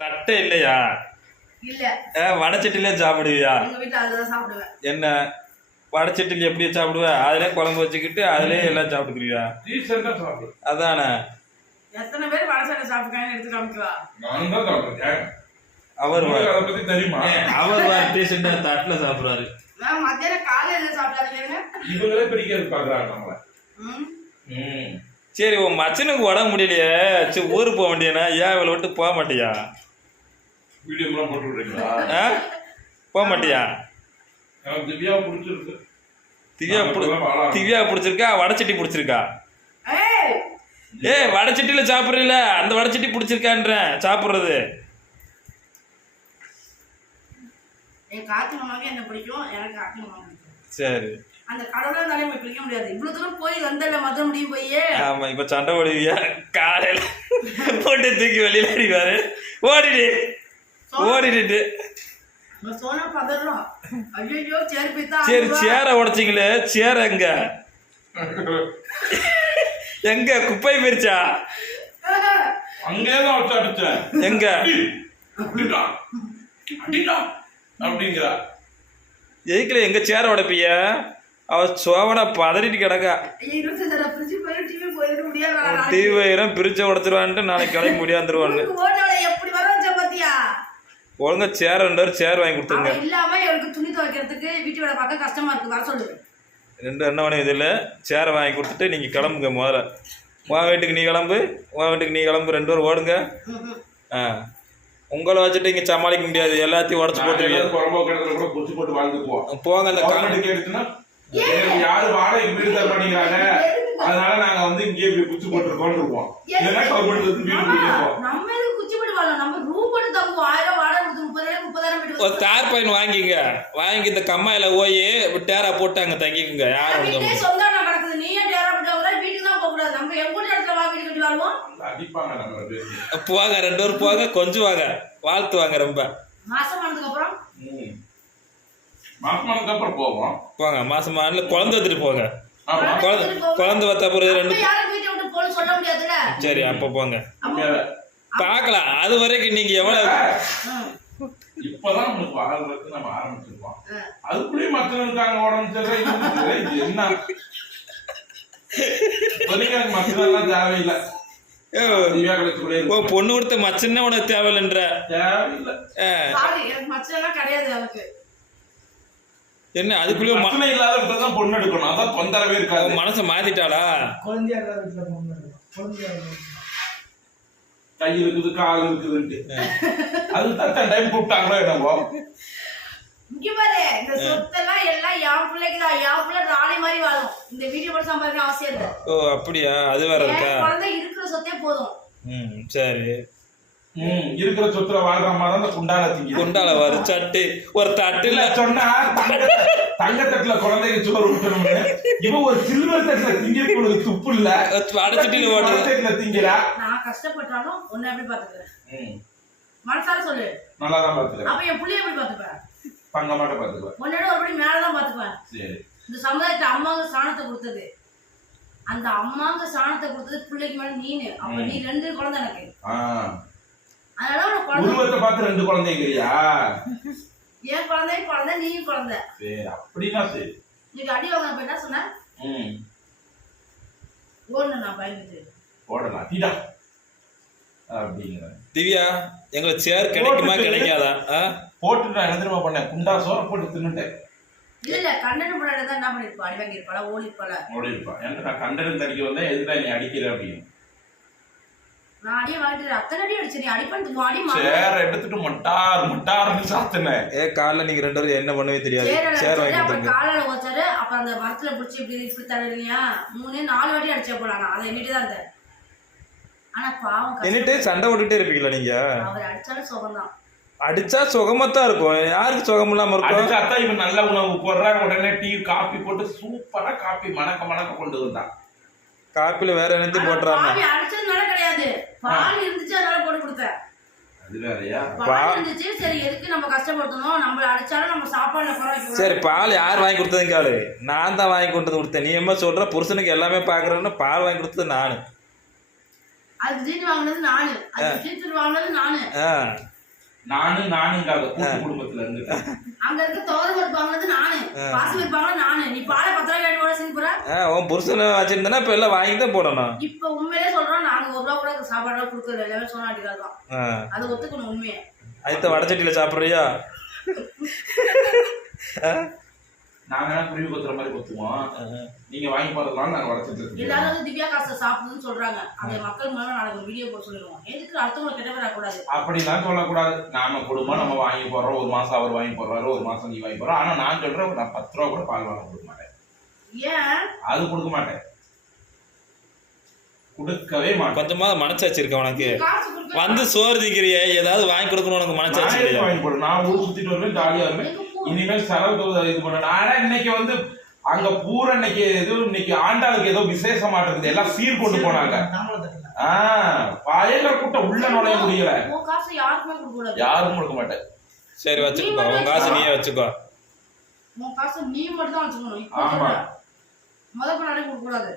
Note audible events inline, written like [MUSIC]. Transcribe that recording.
தட்டை இல்லையா? வடச்சட்டிலே சாப்பிடுவியா? என்ன? வடச்சட்டில் எப்படி சாப்பிடுவ? அதிலே குழம்பு வச்சுக்கிட்டு அதிலே எல்லாம் சாப்பிடுறேன் அதானே? எத்தனை பேர் வடசட்டை சாப்பிட்டுருக்காங்கன்னு எடுத்து காமிக்குவா? நான் தான் சாப்பிடுறேன் அவர் தெரியுமா? அவர் டீசெண்டா தட்டில் சாப்பிட்றாரு. மத்தியானம் காலையில என்ன சாப்பிட்டாருங்க இவங்களே பிடிக்கிறது பாக்குறாங்க நம்மள. ம். ம். சரி உன் மச்சனுக்கு உடம்பு முடியலையே. சரி ஊருக்கு போக வேண்டியனா ஏன் இவளை விட்டு போக மாட்டியா? வீடியோ எல்லாம் போட்டு விடுறீங்களா? ஆ? போக மாட்டியா? திவ்யாவை பிடிச்சிருக்கு. திவ்யா திவ்யா பிடிச்சிருக்கா? வடச்சட்டி பிடிச்சிருக்கா? ஏய்! ஏய் வடச்சட்டியில சாப்பிட்றீல அந்த வடச்சட்டி பிடிச்சிருக்கான்றேன் சாப்பிட்றது. சரி. அந்த கடவுளை தலைமை பிடிக்க முடியாது. இவ்வளவு தூரம் போய் வந்தல மதுரை முடியும் போய். ஆமா இப்ப சண்டை ஓடுவியா காலையில போட்டு தூக்கி வெளியில அடிவாரு ஓடிடு. ஓடிட்டு. சரி சரி சேரை உடைச்சிங்களே சேரை எங்க? எங்க? குப்பை பிரிச்சா? அங்கேயே தான் வச்சு அடிச்சேன். எங்க? அப்படிங்கிறா. எங்க சேரை உடைப்பிய? அவ சோவனை பதறிட்டு கிடக்கா. டிவி பிரிச்சு உடைச்சிருவான்ட்டு நாளைக்கு கிளம்பி முடியாந்துருவான்னு. ஒழுங்கா சேர் ரெண்டு பேரும் சேர் வாங்கி கொடுத்துருங்க. இல்லாம எனக்கு துணி துவைக்கிறதுக்கு வீட்டு வேலை பார்க்க கஷ்டமா இருக்கு. வர சொல்லு. ரெண்டு என்ன பண்ணி இதில். சேரை வாங்கி கொடுத்துட்டு நீங்கள் கிளம்புங்க முதல்ல. உன் வீட்டுக்கு நீ கிளம்பு உன் வீட்டுக்கு நீ கிளம்பு ரெண்டு பேரும் ஓடுங்க. ஆ. உங்களை வச்சுட்டு இங்கே சமாளிக்க முடியாது. எல்லாத்தையும் உடச்சி போட்டு போங்க அந்த கா கவர்மெண்ட் கேட்டுச்சுன்னா எனக்கு யாரு வாடகைக்கு வீடு தர மாட்டேங்கிறாங்க அதனால நாங்க வந்து இங்கேயே இப்படி குச்சி போட்டுருக்கோம் இருப்போம் இல்லைன்னா கவர்மெண்ட் வந்து வீடு ஆமா, பிடிச்சிருக்கோம் நம்ம எதுக்கு குச்சி போட்டு வாழணும் நம்ம ரூம் போட்டு தங்குவோம் ஆயிரம் வாடகை கொடுத்து முப்பதாயிரம் முப்பதாயிரம் ஒரு தார் பையன் வாங்கிங்க. வாங்கி இந்த கம்மாயில் போய் டேரா போட்டு அங்கே தங்கிக்குங்க. யாரும் சொந்தம் நான் கிடக்குது நீயே டேரா போட்டு வாங்க வீட்டுக்கு தான் போக கூடாது. நம்ம எங்க ஊர் இடத்துல வா வீடு கட்டி வாழ்வோம் அந்த அடிப்பாங்க நம்ம பேசி போங்க ரெண்டு பேரும் போங்க கொஞ்சம் வாங்க. வாழ்த்துவாங்க ரொம்ப. மாசம் ஆனதுக்கு அப்புறம். மாசமானதுக்கு அப்புறம் போவோம். போங்க மாசம் மாதம் குழந்தை எடுத்துட்டு போங்க. ஆமா. குழந்தை குழந்தை வத்த பிறகு ரெண்டு சரி அப்போ போங்க. பார்க்கலாம். அது வரைக்கும் நீங்கள் எவ்வளோ ம். இப்பதான் நம்மளுக்கு வாழ்றதுக்கு நம்ம ஆரம்பிச்சிருக்கோம். ம். அதுக்குள்ளேயும் மக்கள் இருக்காங்க உடம்பு சரியில்லை, இது சரியில்லை, இது என்ன? மக்கள் எல்லாம் தேவையில்லை. பொண்ணு கொடுத்த மச்சன்னே உனக்கு தேவையில்லைன்ற. தேவையில்லை. கிடையாது என்ன அதுக்குள்ளேயே ம- பிரச்சனை இல்லாத இடத்துல தான் பொண்ணு எடுக்கணும். அதான் தொந்தரவே இருக்காது. மனசை மாத்திட்டாளா? குழந்தையா இருக்கிற வீட்டுல பொண்ணு. கை இருக்குது கால் இருக்குதுன்ட்டு. அது தான் டைம் கூப்பிட்டாங்களோ என்னவோ. இங்க பாரு இந்த சொத்தெல்லாம் எல்லாம் என் பிள்ளைக்கு தான். என் பிள்ளை ராணி மாதிரி வாழும். இந்த வீடியோ போட்டு சம்பாதிக்க அவசியம் இல்லை. ஓ அப்படியா? அது வேற இருக்கா? குழந்தை இருக்கிற சொத்தே போதும். ம் சரி. இருக்கிற சொத்துல வாழ்ற மாதிரி இந்த குண்டால திங்கி குண்டால வரு சட்டு. ஒரு தட்டுல. சொன்னா தங்க தங்க தட்டுல குழந்தைக்கு சோறு ஊட்டணும்னு. இவன் ஒரு சில்வர் தட்டுல திங்கிறதுக்கு துப்பு இல்ல. வடச்சட்டில ஓட்டுது தட்டுல திங்கிறா நான் கஷ்டப்பட்டாலும் உன்னை எப்படி பாத்துக்கிறேன் ம், மனசார சொல்லு. நல்லா தான் பாத்துக்கிறேன் அப்ப என் புள்ளைய எப்படி பாத்துப்பேன் பங்க மாட்ட பாத்துக்குவேன் உன்னோட ஒருபடி மேலதான் பாத்துக்குவேன் சரி. இந்த சமுதாயத்தை அம்மாங்க சாணத்தை கொடுத்தது. அந்த அம்மாங்க சாணத்தை கொடுத்தது பிள்ளைக்கு மேல நீனு. அப்ப நீ ரெண்டு குழந்தை எனக்கு ஆ அதனால உனக்கு குழந்தை உருவத்தை பார்த்து ரெண்டு குழந்தைங்கிறியா என் குழந்தை குழந்தை நீயும் குழந்தை. சரி அப்படின்னா சரி. நீங்க அடி வாங்கினப்ப என்ன சொன்ன? ம். ஓடணும் நான் பயந்துட்டு. போடலாம் டீடா அப்படிங்கிறேன் திவ்யா எங்களுக்கு சேர் கிடைக்குமா கிடைக்காதா? போட்டு நான் என்ன பண்ணேன்? குண்டா சோற போட்டு தின்னுட்டேன். இல்ல இல்ல கண்ணன் முன்னாடி தான் என்ன பண்ணிருப்பா? அடி வாங்கிருப்பாளா ஓடி இருப்பாளா ஓடி இருப்பான் ஏன்னா நான் கண்டனம் தடிக்க வந்தேன்? எதுடா நீ அடிக்கிற அப்படின்னு. எடுத்துட்டு மட்டார் மட்டார்னு சாத்தினேன். ஏ காலைல நீங்க ரெண்டு பேரும் என்ன பண்ணவே தெரியாது. சேர் வாங்கி காலால ஓச்சாரு அப்புறம் அந்த மரத்துல பிடிச்சி இப்படி இப்படி தள்ளுறியா மூணு நாலு வாட்டி அடிச்சா போல நான் அதை எண்ணிட்டு தான் இருந்தேன். ஆனா பாவம். என்னட்டு சண்டை போட்டுட்டே இருப்பீங்களா நீங்க? அவர் அடிச்சாலும் சுகம்தான். அடிச்சா சுகமாத்தான் இருக்கும். யாருக்கு சுகம் இல்லாம இருக்கும்? அடிச்சாத்தான் இவன் நல்ல உணவு போடுறான். உடனே டீ காப்பி போட்டு சூப்பரா காப்பி மணக்க மணக்க கொண்டு வந்தான். காப்பில வேற என்னத்தையும் அடிச்சதுனால கிடையாது. பால் இருந்துச்சு அதனால போட்டு கொடுத்தேன். அது வேறயா? பால் இருந்துச்சு சரி எதுக்கு நம்ம கஷ்டப்படுத்தணும்? நம்மள அடிச்சாலும் நம்ம சாப்பாடுல குறை வைக்க சரி பால் யார் வாங்கி கொடுத்ததுன்னு கேளு நான் தான் வாங்கி கொண்டு வந்து கொடுத்தேன். நீ என்ன சொல்ற புருஷனுக்கு எல்லாமே பாக்குறேன்னு பால் வாங்கி கொடுத்தது நானு. வாங்கினது நானு. வாங்கினது நானு. ஆ நானு நானுங்காத கூட்டு குடும்பத்துல இருந்து. அங்க இருக்க தோறு வாங்கினது நானு. பாசி வாங்கினது நானு. நீ பாலை பத்து ரூபாய் வேணும் கூட செஞ்சு போற உன் புருஷனை வச்சிருந்தேன்னா இப்போ எல்லாம் வாங்கி தான் போடணும். இப்ப உண்மையிலே சொல்றோம் நாங்க ஒரு ரூபா கூட சாப்பாடு கொடுக்கறது எல்லாமே சொன்னா அடிக்காதான் அது ஒத்துக்கணும் உண்மையை. அடுத்த வடச்சட்டியில் சாப்பிட்றியா? [LAUGHS] நாங்க குருவி கொத்துற மாதிரி கொத்துவோம் நீங்க வாங்கி போறதுனால நாங்க உடச்சிட்டு இருக்கோம். எல்லாரும் வந்து திவ்யா காசை சாப்பிடுதுன்னு சொல்றாங்க. அதை மக்கள் மூலம் நாளைக்கு வீடியோ போட சொல்லிடுவோம். எதுக்கு அடுத்தவங்களை கெட்ட பேர் ஆகக்கூடாது அப்படிலாம் சொல்லக்கூடாது. நாம குடும்பம் நம்ம வாங்கி போடுறோம். ஒரு மாசம் அவர் வாங்கி போடுறாரு ஒரு மாசம் நீ வாங்கி போடுற. ஆனா நான் சொல்றேன் நான் பத்து ரூபா கூட பால் வாங்க கொடுக்க மாட்டேன். ஏன்? அது கொடுக்க மாட்டேன். கொடுக்கவே மாட்டேன். கொஞ்சமாவது மனசாட்சி இருக்கா உனக்கு? வந்து சோறு திங்கிறிய ஏதாவது வாங்கி கொடுக்கணும் உனக்கு இல்லையா? வாங்கி போடுறேன் நான் ஊர் சுத்திட்டு வருவேன் ஜாலியா வருவேன். இனிமேல் செலவு தொகை இது பண்ண ஆனா இன்னைக்கு வந்து அங்க பூரா இன்னைக்கு ஏதோ இன்னைக்கு ஆண்டாளுக்கு ஏதோ விசேஷமா இருக்குது எல்லாம் சீர் கொண்டு போனாங்க. ஆஹ் பயங்கர கூட்டம். உள்ள நுழைய முடியல. உன் காசு யாருக்குமே கொடுக்க கூடாது. யாரும் கொடுக்க மாட்டேன் சரி வச்சுக்கோ. உன் காசு நீயே வச்சுக்கோ. உன் காசு நீ மட்டும் தான் வச்சுக்கணும் ஆமா. சொல்றேன். முத பின்னாடி கொடுக்க கூடாது.